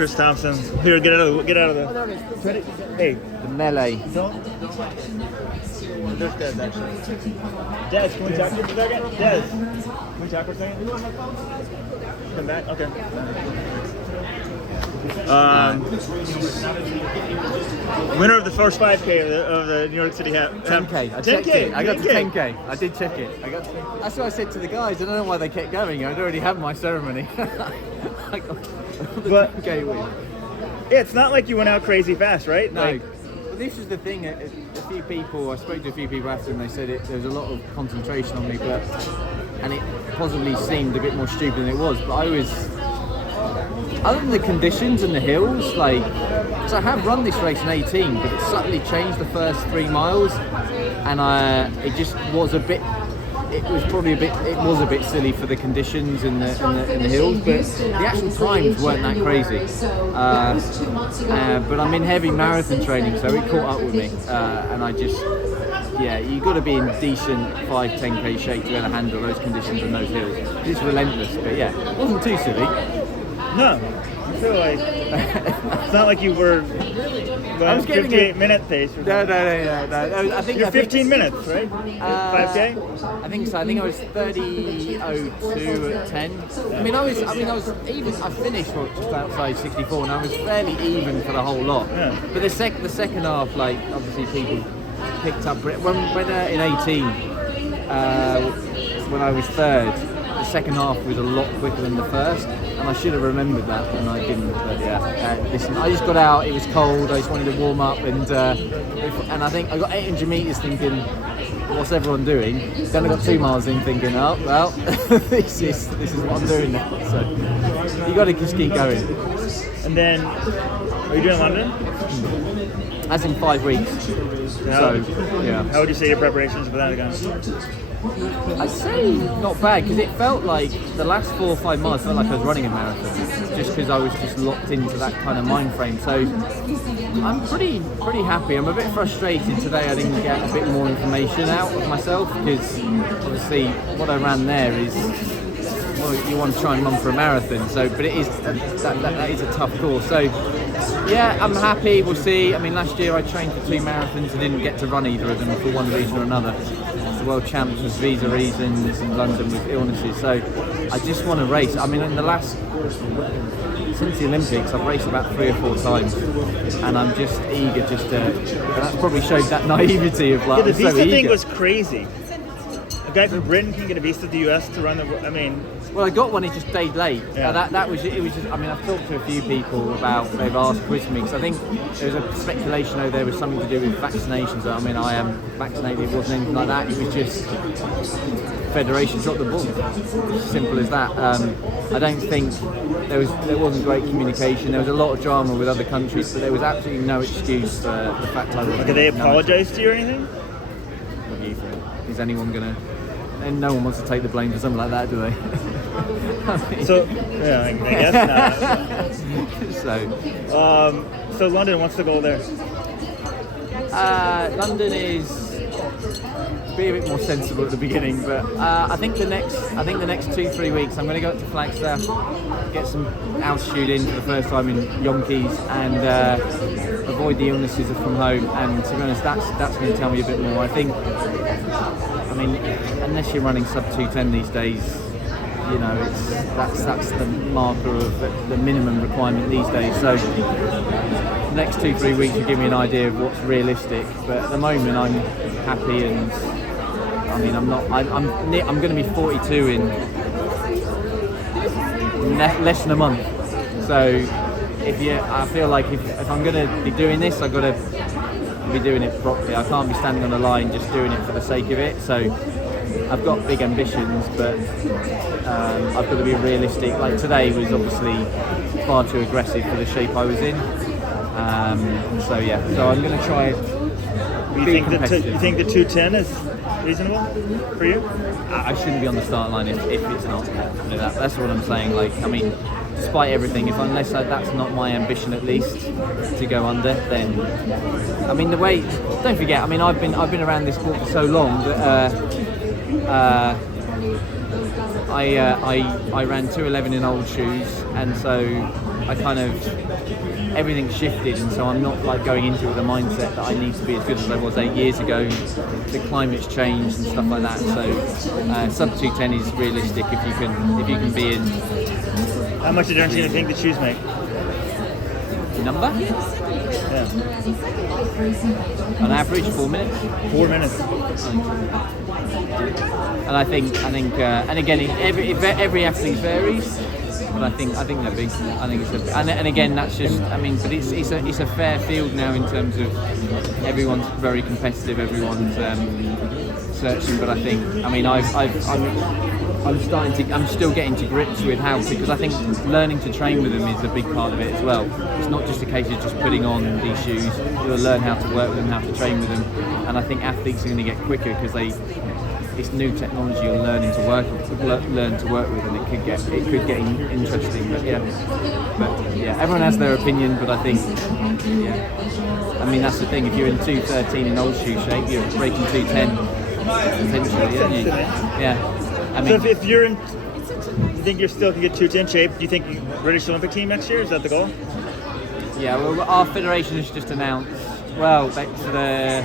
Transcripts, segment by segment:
Chris Thompson. Here, get out of the. Hey, The melee. don't. There's Des actually. Des, can we talk for a second? Des, can we talk for a second? Come back. Okay. Winner of the first 5K of the New York City half. 10K. I checked it. I got to 10K. I did check it. That's what I said to the guys. I don't know why they kept going. I'd already had my ceremony. I got the But 10K win. Yeah, it's not like you went out crazy fast, right? No. Like, But this is the thing. A few people, I spoke to a few people after, and they said there was a lot of concentration on me, and it possibly seemed a bit more stupid than it was. But I was, other than the conditions and the hills, like, because I have run this race in 18, but it suddenly changed the first 3 miles, and it just was a bit. It was probably a bit silly for the conditions and the hills, but the actual times weren't that crazy. But I'm in heavy marathon training, so it caught up with me, and I just, you got to be in decent 5-10K shape to be able to handle those conditions and those hills. It's relentless, but yeah, it wasn't too silly. no, I feel like it's not like you were. I was getting 58-minute pace. Or No. I think You're 15 minutes, right? 5K. I think so. I think I was 30:02 at 10. I finished just outside 64, and I was fairly even for the whole lot. Yeah. But the second half, like, obviously people picked up when in 18, when I was third. The second half was a lot quicker than the first, and I should have remembered that, and I didn't. But listen, I just got out. It was cold. I just wanted to warm up, and I think I got 800 meters thinking, what's everyone doing? Then I got 2 miles in thinking, oh well, this is what I'm doing now. So you got to just keep going. And then, are you doing London? As in 5 weeks. So yeah. How would you say your preparations for that again? I'd say not bad, because it felt like the last 4 or 5 miles felt like I was running a marathon, just because I was just locked into that kind of mind frame. So I'm pretty happy. I'm a bit frustrated today I didn't get a bit more information out of myself, because obviously what I ran there is, well, you want to try and run for a marathon. So, but it is that is a tough course. So yeah, I'm happy. We'll see. I mean, last year I trained for 2 marathons and didn't get to run either of them for one reason or another. The world champs was visa reasons, in London with illnesses. So I just want to race. I mean, since the Olympics, I've raced about 3 or 4 times, and I'm just eager. And that probably showed that naivety of like. The visa thing eager. was crazy. A guy from Britain can get a visa to the US to run the. I mean. Well, I got one. It just stayed late. Yeah. That was it. Was just. I mean, I've talked to a few people about. They've asked with me, because I think there was a speculation there was something to do with vaccinations. I mean, I am vaccinated. It wasn't anything like that. It was just Federation dropped the ball. Simple as that. I don't think there wasn't great communication. There was a lot of drama with other countries, but there was absolutely no excuse for the fact I wasn't. Did they apologize to you or anything? What do you think? Is anyone gonna? And no one wants to take the blame for something like that, do they? So, yeah, I guess not. So London, what's the goal there? London is to be a bit more sensible at the beginning, but I think the next 2-3 weeks I'm going to go up to Flagstaff, get some altitude in for the first time in Yonkers, and avoid the illnesses from home. And to be honest, that's going to tell me a bit more. I mean, unless you're running sub 2:10 these days, you know, that's the marker of the minimum requirement these days. So the next 2-3 weeks will give me an idea of what's realistic. But at the moment, I'm happy, and I mean, I'm going to be 42 in less than a month. So I feel like if I'm going to be doing this, I've got to be doing it properly. I can't be standing on the line just doing it for the sake of it. So I've got big ambitions, but I've got to be realistic. Like today was obviously far too aggressive for the shape I was in. So I'm going to try it. You think the 2:10 is reasonable for you? I shouldn't be on the start line if it's not. That's what I'm saying. Like, I mean, despite everything, unless that's not my ambition, at least to go under, then I mean, don't forget. I mean, I've been around this sport for so long that I ran 2:11 in old shoes, and so I kind of everything shifted, and so I'm not like going into it with a mindset that I need to be as good as I was 8 years ago. The climate's changed and stuff like that. So sub 210 is realistic if you can be in. How much difference do you think the shoes make? Number? Yeah. On average, 4 minutes. 4 minutes. And I think, and again, every athlete varies. But I think there'll be. I think it's and again, that's just. I mean, but it's a fair field now in terms of everyone's very competitive. Everyone's searching. But I think, I mean, I'm still getting to grips with how, because I think learning to train with them is a big part of it as well. It's not just a case of just putting on these shoes. You'll learn how to work with them, how to train with them, and I think athletes are going to get quicker because it's new technology you're learning to work with, and it could get interesting. But yeah, everyone has their opinion, but I think, I mean, that's the thing. If you're in 213 in old shoe shape, you're breaking 210 potentially, aren't you? Yeah. I mean, so if you're in, you think you still can get 210 shape? Do you think you British Olympic team next year? Is that the goal? Yeah, well, our federation has just announced. Well, back to the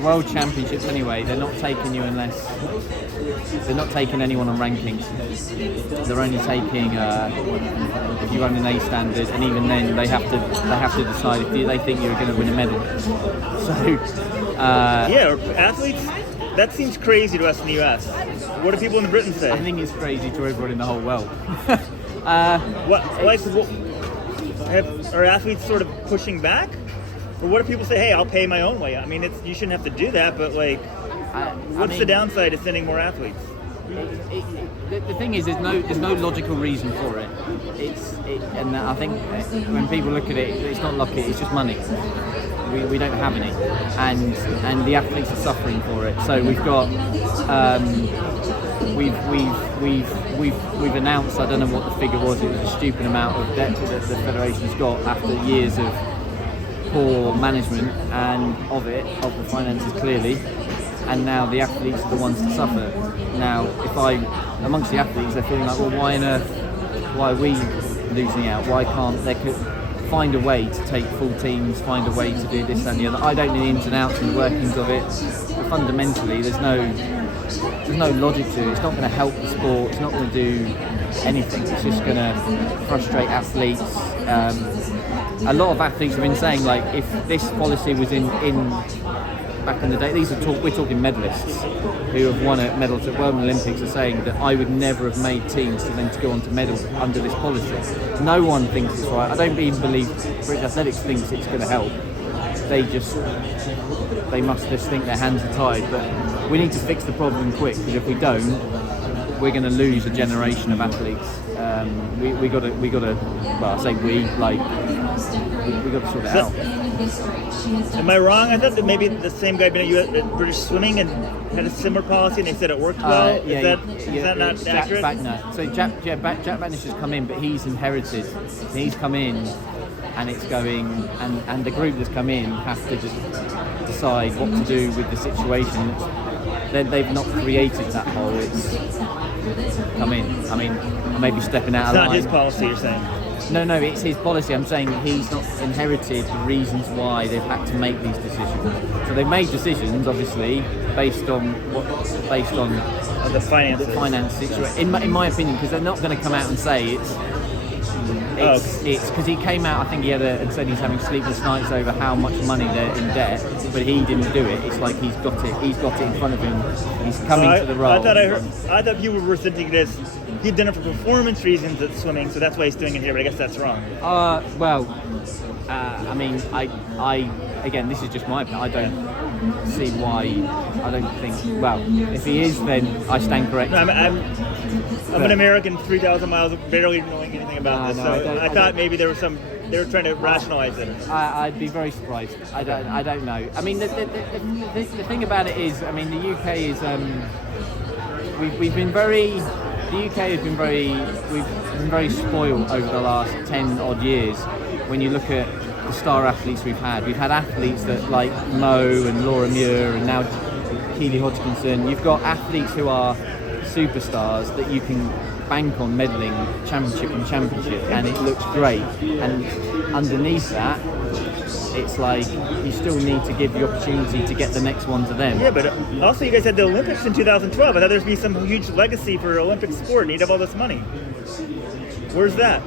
World Championships anyway, they're not taking you unless they're not taking anyone on rankings. They're only taking if you run an A standard, and even then they have to decide if they think you're going to win a medal. So yeah, athletes. That seems crazy to us in the US. What do people in Britain say? I think it's crazy to everyone in the whole world. Are athletes sort of pushing back? Or what do people say, hey, I'll pay my own way? I mean, you shouldn't have to do that, but what's the downside of sending more athletes? The thing is, there's no logical reason for it. And I think when people look at it, it's not lucky, it's just money. We don't have any, and the athletes are suffering for it. So we've got we've announced, I don't know what the figure was, it was a stupid amount of debt that the federation's got after years of poor management and of the finances clearly, and now the athletes are the ones to suffer. Now amongst the athletes, they're feeling like, well, why on earth, why are we losing out? Why can't they find a way to take full teams, find a way to do this and the other? I don't know the ins and outs and the workings of it, but fundamentally there's no logic to it. It's not going to help the sport, it's not going to do anything, it's just going to frustrate athletes. A lot of athletes have been saying, like, if this policy was in back in the day, we're talking medalists who have won medals at World Olympics, are saying that I would never have made teams to go on to medal under this policy. No one thinks it's right. I don't even believe British Athletics thinks it's going to help. They must just think their hands are tied. But we need to fix the problem quick, because if we don't, we're going to lose a generation of athletes. We got to. Well, I say we got to sort it out. Am I wrong? I thought that maybe the same guy been at British Swimming and had a similar policy, and they said it worked well. Is that not accurate? So Jack Bagnish has come in, but he's inherited. He's come in, and it's going, and the group that's come in have to just decide what to do with the situation. They've not created that hole. It's come in. I mean, I may be stepping out of line. It's not his policy, you're saying? No, it's his policy. I'm saying he's not inherited the reasons why they've had to make these decisions. So they've made decisions, obviously, based on the finance situation. In my opinion, because they're not going to come out and say it's because he came out. I think he and said he's having sleepless nights over how much money they're in debt, but he didn't do it. It's like he's got it in front of him. He's coming to the role. I thought you were thinking it as he'd done it for performance reasons at swimming, so that's why he's doing it here. But I guess that's wrong. I mean, I again, this is just my opinion. I don't see why. I don't think. Well, if he is, then I stand corrected. No, I'm an American, 3,000 miles, barely knowing anything about this. So I thought maybe they were trying to rationalize it. I'd be very surprised. I don't know. I mean, the thing about it is, I mean, the UK is we've been very. The UK has been we've been very spoiled over the last 10 odd years. When you look at the star athletes we've had athletes that like Mo and Laura Muir and now Keely Hodgkinson. You've got athletes who are superstars that you can bank on medaling championship and championship, and it looks great. And underneath that, it's like you still need to give the opportunity to get the next one to them. Yeah, but also you guys had the Olympics in 2012. I thought there'd be some huge legacy for Olympic sport, and you'd have all this money. Where's that?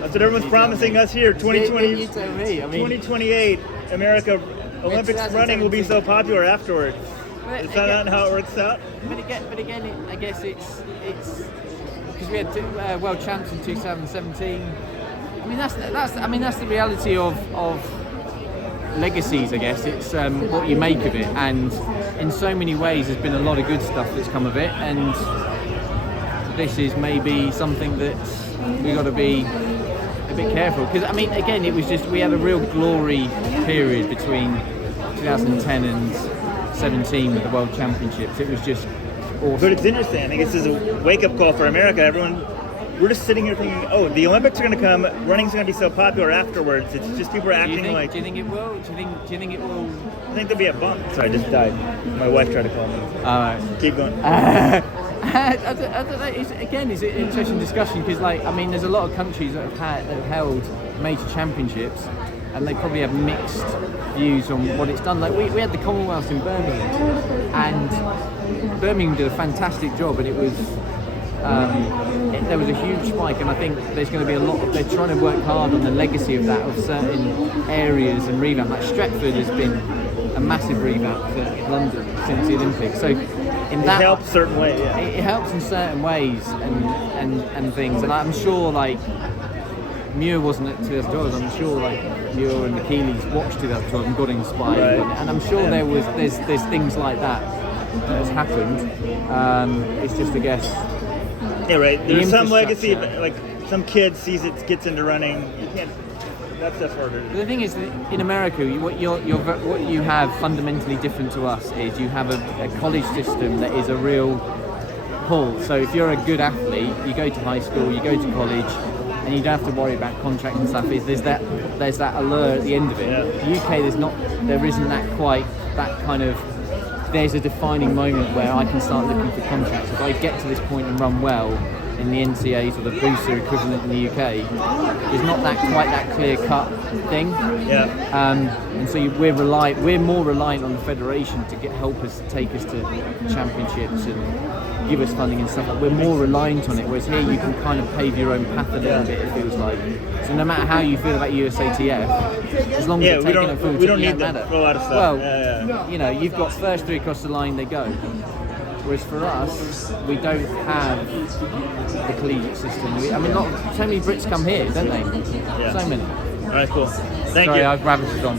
That's what everyone's promising us here. 2020, You tell me. I mean, 2028, America Olympics running will be so popular afterwards. Is that not how it works out? But again, I guess it's because we had two world champs in 2017. I mean, that's the reality of legacies. I guess it's what you make of it, and in so many ways, there's been a lot of good stuff that's come of it, and this is maybe something that we got to be a bit careful, because I mean, again, it was just we had a real glory period between 2010 and 17 with the World Championships. It was just awesome. But it's interesting. I think this is a wake-up call for America. Everyone, we're just sitting here thinking, oh, the Olympics are going to come. Running's going to be so popular afterwards. It's just people are acting like. Do you think it will? Do you think it will? I think there'll be a bump. Sorry, I just died. My wife tried to call me. Keep going. I don't know. It's an interesting discussion, because, like, I mean, there's a lot of countries that have held major championships, and they probably have mixed views on what it's done. Like we had the Commonwealth in Birmingham, and Birmingham did a fantastic job, and it was there was a huge spike, and I think there's going to be a lot. They're trying to work hard on the legacy of that, of certain areas and revamp. Like Stretford has been a massive revamp for London since the Olympics. So in that, it helps certain ways. Yeah. It helps in certain ways and things, and I'm sure like. Muir wasn't at 2012. I'm sure like Muir and the Keeleys watched 2012 and got inspired, right. And I'm sure there's things like that has happened. It's just, I guess. Yeah, right. There's some legacy, like some kid sees it, gets into running. You can't. That's the harder. The thing is, that in America, what you have fundamentally different to us is you have a college system that is a real pull. So if you're a good athlete, you go to high school, you go to college. And you don't have to worry about contracts and stuff. There's that allure at the end of it. Yeah. The UK, there isn't that quite that kind of. There's a defining moment where I can start looking for contracts. If I get to this point and run well in the NCAAs or the booster equivalent in the UK, there's not quite that clear cut thing. Yeah. And so we're more reliant on the federation to help us take us to championships and give us funding and stuff. We're more reliant on it, whereas here you can kind of pave your own path a little bit, it feels like. So no matter how you feel about USATF, as long as you're taking a full we don't need matter. A lot of stuff. Well, you know, you've got first three across the line, they go. Whereas for us, we don't have the collegiate system. So many Brits come here, don't they? Yeah. So many. All right, cool. Thank you. Sorry, I've rabbited on.